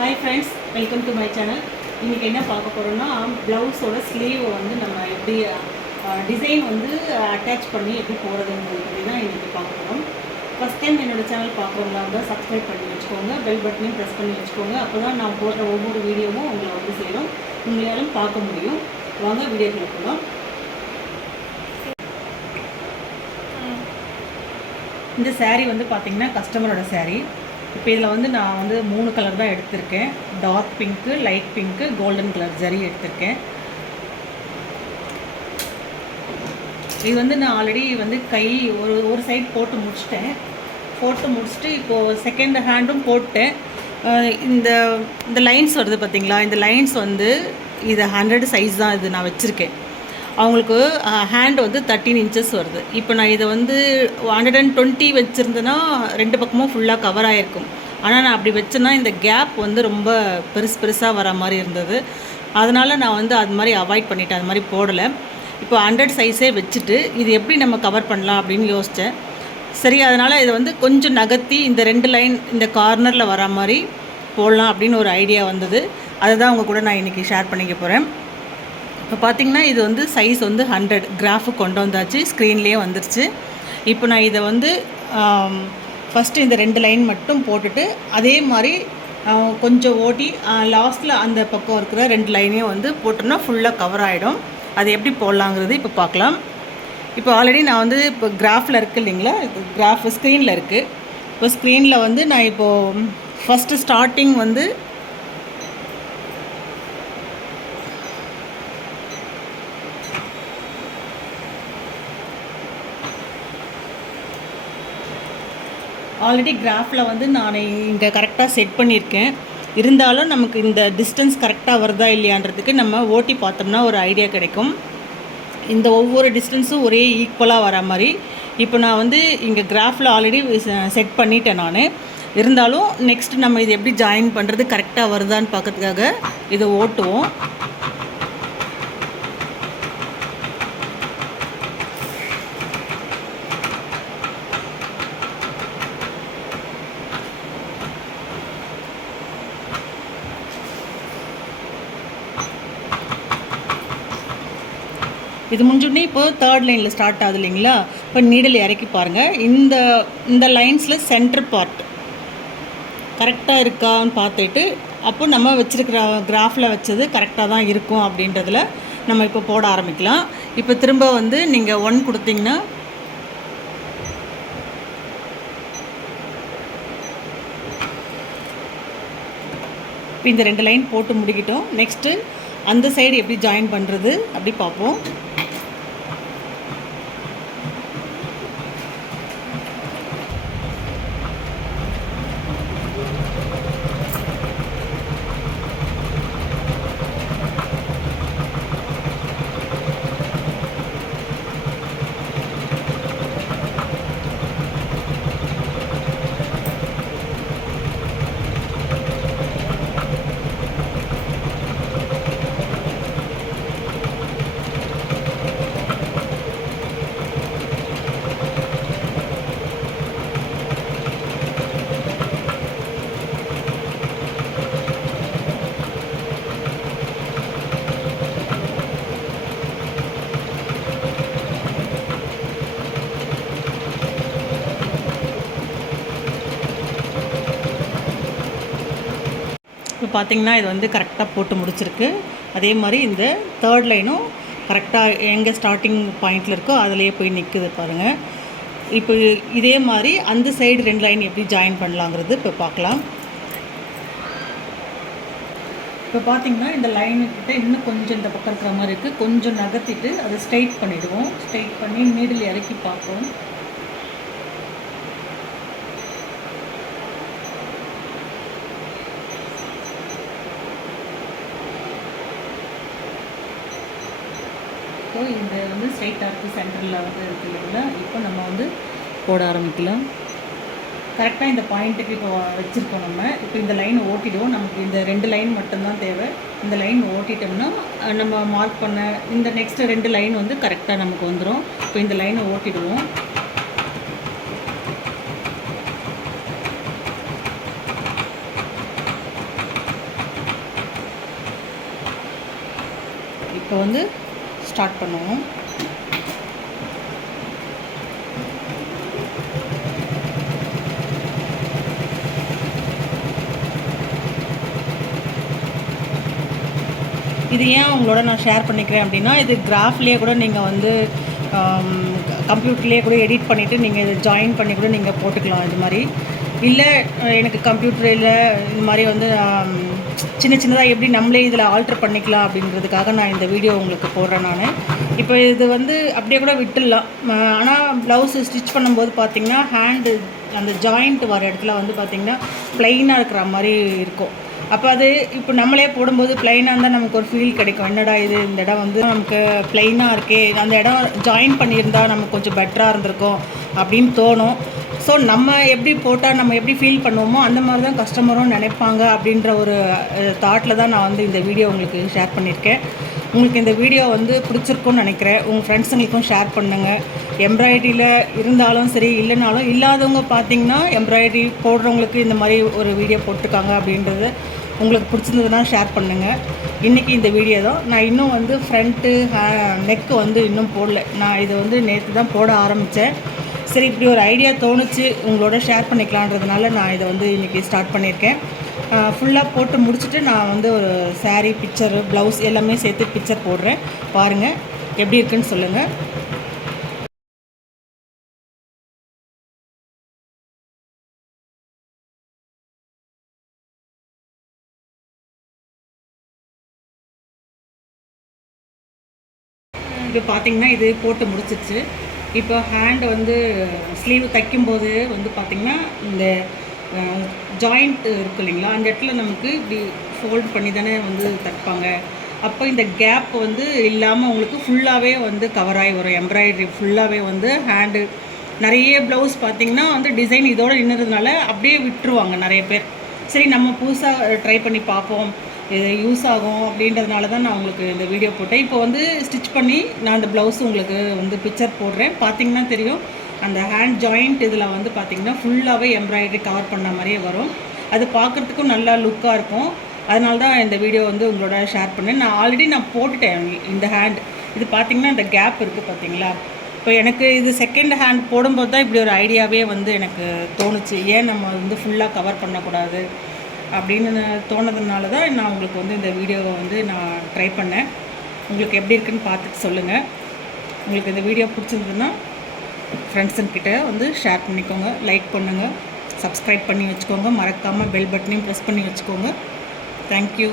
Hi friends, welcome to my channel. இன்னைக்கு என்ன பார்க்க போறோம்னா ப்ளவுஸோட ஸ்லீவ் வந்து நம்ம எப்படி டிசைன் வந்து அட்டாச் பண்ணி எப்படி போறதுங்கிறது பற்றி தான் இன்னைக்கு பார்க்க போறோம். ஃபர்ஸ்ட் டைம் என்னோட சேனல் பார்க்குறவங்களா இருந்தால் சப்ஸ்கிரைப் பண்ணி வச்சுக்கோங்க, பெல் பட்டனையும் ப்ரெஸ் பண்ணி வச்சுக்கோங்க. அப்போ தான் நான் போடுற ஒவ்வொரு வீடியோவும் உங்களை வந்து சேரும், உங்களாலும் பார்க்க முடியும். வாங்க வீடியோக்குள்ள போகலாம். இந்த saree வந்து பார்த்தீங்கன்னா கஸ்டமரோட saree. இப்போ இதில் வந்து நான் வந்து 3 கலர் தான் எடுத்திருக்கேன். Dark pink, light pink, golden colour zari எடுத்திருக்கேன். இது வந்து நான் ஆல்ரெடி வந்து கை ஒரு சைட் போட்டு முடிச்சுட்டு இப்போது செகண்ட் ஹேண்டும் போட்டேன். இந்த லைன்ஸ் வருது பார்த்தீங்களா, இந்த லைன்ஸ் வந்து இது 100 சைஸ் தான் இது நான் வச்சுருக்கேன். அவங்களுக்கு ஹேண்ட் வந்து 13 இன்ச்சஸ் வருது. இப்போ நான் இதை வந்து 120 வச்சுருந்தேன்னா 2 பக்கமும் ஃபுல்லாக கவர் ஆகிருக்கும். ஆனால் நான் அப்படி வச்சேன்னா இந்த கேப் வந்து ரொம்ப பெருசாக வர மாதிரி இருந்தது. அதனால் நான் வந்து அது மாதிரி அவாய்ட் பண்ணிட்டேன், அது மாதிரி போடலை. இப்போ 100 சைஸே வச்சுட்டு இது எப்படி நம்ம கவர் பண்ணலாம் அப்படின்னு யோசித்தேன். சரி, அதனால் இதை வந்து கொஞ்சம் நகர்த்தி இந்த 2 லைன் இந்த கார்னரில் வர மாதிரி போடலாம் அப்படின்னு ஒரு ஐடியா வந்தது. அதை தான் உங்கள் கூட நான் இன்றைக்கி ஷேர் பண்ணிக்க போகிறேன். இப்போ பார்த்திங்கன்னா இது வந்து சைஸ் வந்து 100 கிராஃபு கொண்டு வந்தாச்சு, ஸ்க்ரீன்லேயே வந்துருச்சு. இப்போ நான் இதை வந்து ஃபஸ்ட்டு இந்த 2 லைன் மட்டும் போட்டுட்டு அதே மாதிரி கொஞ்சம் ஓட்டி லாஸ்ட்டில் அந்த பக்கம் இருக்கிற 2 லைனையும் வந்து போட்டோம்னா ஃபுல்லாக கவர் ஆகிடும். அது எப்படி போடலாங்கிறது இப்போ பார்க்கலாம். இப்போ ஆல்ரெடி நான் வந்து இப்போ கிராஃபில் இருக்குது இல்லைங்களா, கிராஃப் ஸ்க்ரீனில் இருக்குது. இப்போ ஸ்க்ரீனில் வந்து நான் இப்போது ஃபஸ்ட்டு ஸ்டார்டிங் வந்து ஆல்ரெடி கிராஃபில் வந்து நான் இங்கே கரெக்டாக செட் பண்ணியிருக்கேன். இருந்தாலும் நமக்கு இந்த டிஸ்டன்ஸ் கரெக்டாக வருதா இல்லையான்றதுக்கு நம்ம ஓட்டி பார்த்தோம்னா ஒரு ஐடியா கிடைக்கும். இந்த ஒவ்வொரு டிஸ்டன்ஸும் ஒரே ஈக்குவலாக வர மாதிரி இப்போ நான் வந்து இங்கே கிராஃபில் ஆல்ரெடி செட் பண்ணிட்டேன் நான். இருந்தாலும் நெக்ஸ்ட் நம்ம இது எப்படி ஜாயின் பண்ணுறது கரெக்டாக வருதான்னு பார்க்கறதுக்காக இதை ஓட்டுவோம். இது முடிஞ்சோடனே இப்போ 3rd லைனில் ஸ்டார்ட் ஆகுது இல்லைங்களா. இப்போ நீடில் இறக்கி பாருங்கள். இந்த லைன்ஸில் சென்டர் பார்ட் கரெக்டாக இருக்கான்னு பார்த்துட்டு அப்போ நம்ம வச்சுருக்கிற கிராஃபில் வச்சது கரெக்டாக தான் இருக்கும் அப்படின்றதில் நம்ம இப்போ போட ஆரம்பிக்கலாம். இப்போ திரும்ப வந்து நீங்கள் 1 கொடுத்தீங்கன்னா இப்போ இந்த 2 லைன் போட்டு முடிக்கிட்டோம். நெக்ஸ்ட்டு அந்த சைடு எப்படி ஜாயின் பண்ணுறது அப்படி பார்ப்போம். இப்போ பார்த்திங்கன்னா இது வந்து கரெக்டாக போட்டு முடிச்சிருக்கு. அதே மாதிரி இந்த 3rd லைனும் கரெக்டாக எங்கே ஸ்டார்டிங் பாயிண்டில் இருக்கோ அதிலேயே போய் நிற்குது பாருங்கள். இப்போ இதே மாதிரி அந்த சைடு 2 லைன் எப்படி ஜாயின் பண்ணலாங்கிறது இப்போ பார்க்கலாம். இப்போ பார்த்திங்கன்னா இந்த லைனுக்கிட்ட இன்னும் கொஞ்சம் இந்த பக்கம் இருக்கிற மாதிரி இருக்குது. கொஞ்சம் நகர்த்திட்டு அதை ஸ்ட்ரைட் பண்ணிவிடுவோம். ஸ்ட்ரைட் பண்ணி நீடில் இறக்கி பார்ப்போம். இந்த வந்து ஸ்ட்ரைட்டாக இருக்குது, சென்டரில் வந்து இருக்குது இல்லைங்களா. இப்போ நம்ம வந்து போட ஆரம்பிக்கலாம். கரெக்டாக இந்த பாயிண்ட்டுக்கு இப்போ வச்சுருக்கோம் நம்ம. இப்போ இந்த லைன் ஓட்டிடுவோம். நமக்கு இந்த 2 லைன் மட்டும்தான் தேவை. இந்த லைன் ஓட்டிட்டோம்னா நம்ம மார்க் பண்ண இந்த நெக்ஸ்ட்டு 2 லைன் வந்து கரெக்டாக நமக்கு வந்துடும். இப்போ இந்த லைனை ஓட்டிடுவோம். இப்போ வந்து ஸ்டார்ட் பண்ணுவோம். இது ஏன் உங்களோட நான் ஷேர் பண்ணிக்கிறேன் அப்படின்னா, இது கிராஃப்லேயே கூட நீங்கள் வந்து கம்ப்யூட்டர்லேயே கூட எடிட் பண்ணிவிட்டு நீங்கள் இதை ஜாயின் பண்ணி கூட நீங்கள் போட்டுக்கலாம். இது மாதிரி இல்லை எனக்கு கம்ப்யூட்டர் இல்லை, இது மாதிரி வந்து சின்ன சின்னதாக எப்படி நம்மளே இதில் ஆல்ட்ரு பண்ணிக்கலாம் அப்படின்றதுக்காக நான் இந்த வீடியோ உங்களுக்கு போடுறேன் நான். இப்போ இது வந்து அப்படியே கூட விட்டுடலாம். ஆனால் ப்ளவுஸு ஸ்டிச் பண்ணும்போது பார்த்திங்கன்னா ஹேண்டு அந்த ஜாயிண்ட் வர இடத்துல வந்து பார்த்திங்கன்னா ப்ளைனாக இருக்கிற மாதிரி இருக்கும். அப்போ அது இப்போ நம்மளே போடும்போது ப்ளைனாக இருந்தால் நமக்கு ஒரு ஃபீல் கிடைக்கும். என்னடா இது, இந்த இடம் வந்து நமக்கு ப்ளைனாக இருக்கே, அந்த இடம் ஜாயின் பண்ணியிருந்தால் நமக்கு கொஞ்சம் பெட்டராக இருந்திருக்கும் அப்படின்னு தோணும். ஸோ நம்ம எப்படி போட்டால் நம்ம எப்படி ஃபீல் பண்ணுவோமோ அந்த மாதிரி தான் கஸ்டமரும் நினைப்பாங்க அப்படின்ற ஒரு தாட்டில் தான் நான் வந்து இந்த வீடியோ உங்களுக்கு ஷேர் பண்ணியிருக்கேன். உங்களுக்கு இந்த வீடியோ வந்து பிடிச்சிருக்குன்னு நினைக்கிறேன். உங்கள் ஃப்ரெண்ட்ஸுங்களுக்கும் ஷேர் பண்ணுங்கள். எம்ப்ராய்டரியில் இருந்தாலும் சரி, இல்லைனாலும் இல்லாதவங்க பார்த்திங்கன்னா எம்ப்ராய்டரி போடுறவங்களுக்கு இந்த மாதிரி ஒரு வீடியோ போட்டிருக்காங்க அப்படின்றது உங்களுக்கு பிடிச்சிருந்ததுன்னா ஷேர் பண்ணுங்கள். இன்றைக்கி இந்த வீடியோ தான். நான் இன்னும் வந்து ஃப்ரண்ட்டு நெக்கு வந்து இன்னும் போடல. நான் இதை வந்து நேற்று தான் போட ஆரம்பித்தேன். சரி, இப்படி ஒரு ஐடியா தோணுச்சு உங்களோட ஷேர் பண்ணிக்கலான்றதுனால நான் இதை வந்து இன்றைக்கி ஸ்டார்ட் பண்ணியிருக்கேன். ஃபுல்லாக போட்டு முடிச்சுட்டு நான் வந்து ஒரு சாரீ பிக்சரு, ப்ளவுஸ் எல்லாமே சேர்த்து பிக்சர் போடுறேன். பாருங்கள் எப்படி இருக்குன்னு சொல்லுங்கள். இப்போ பார்த்திங்கன்னா இது போட்டு முடிச்சிருச்சு. இப்போ ஹேண்ட் வந்து ஸ்லீவ் தைக்கும்போது வந்து பார்த்திங்கன்னா இந்த ஜாயிண்ட் இருக்குது இல்லைங்களா, அந்த இடத்துல நமக்கு இப்படி ஃபோல்ட் பண்ணி தானே வந்து தைப்பாங்க. அப்போ இந்த கேப் வந்து இல்லாமல் உங்களுக்கு ஃபுல்லாகவே வந்து கவராகி வரும். எம்ப்ராய்டரி ஃபுல்லாகவே வந்து ஹேண்டு நிறைய ப்ளவுஸ் பார்த்திங்கன்னா வந்து டிசைன் இதோடு நின்றுறதுனால அப்படியே விட்டுருவாங்க நிறைய பேர். சரி, நம்ம புதுசாக ட்ரை பண்ணி பார்ப்போம், இது யூஸ் ஆகும் அப்படின்றதுனால தான் நான் உங்களுக்கு இந்த வீடியோ போட்டேன். இப்போ வந்து ஸ்டிச் பண்ணி நான் அந்த ப்ளவுஸ் உங்களுக்கு வந்து பிக்சர் போடுறேன். பார்த்திங்கன்னா தெரியும், அந்த ஹேண்ட் ஜாயிண்ட் இதில் வந்து பார்த்திங்கன்னா ஃபுல்லாகவே எம்ப்ராய்டரி கவர் பண்ண மாதிரியே வரும். அது பார்க்குறதுக்கும் நல்லா லுக்காக இருக்கும். அதனால தான் இந்த வீடியோ வந்து உங்களோட ஷேர் பண்ணேன். நான் ஆல்ரெடி போட்டுட்டேன் இந்த ஹேண்ட். இது பார்த்திங்கன்னா இந்த கேப் இருக்குது பார்த்திங்களா. இப்போ எனக்கு இது செகண்ட் ஹேண்ட் போடும்போது தான் இப்படி ஒரு ஐடியாவே வந்து எனக்கு தோணுச்சு. ஏன் நம்ம வந்து ஃபுல்லாக கவர் பண்ணக்கூடாது அப்படின்னு தோணுறதுனால தான் நான் உங்களுக்கு வந்து இந்த வீடியோவை வந்து நான் ட்ரை பண்ணேன். உங்களுக்கு எப்படி இருக்குன்னு பார்த்துட்டு சொல்லுங்கள். உங்களுக்கு இந்த வீடியோ பிடிச்சிருந்ததுன்னா ஃப்ரெண்ட்ஸுங்கிட்ட வந்து ஷேர் பண்ணிக்கோங்க, லைக் பண்ணுங்கள், சப்ஸ்கிரைப் பண்ணி வச்சுக்கோங்க, மறக்காமல் பெல் பட்டனையும் ப்ரெஸ் பண்ணி வச்சுக்கோங்க. தேங்க்யூ.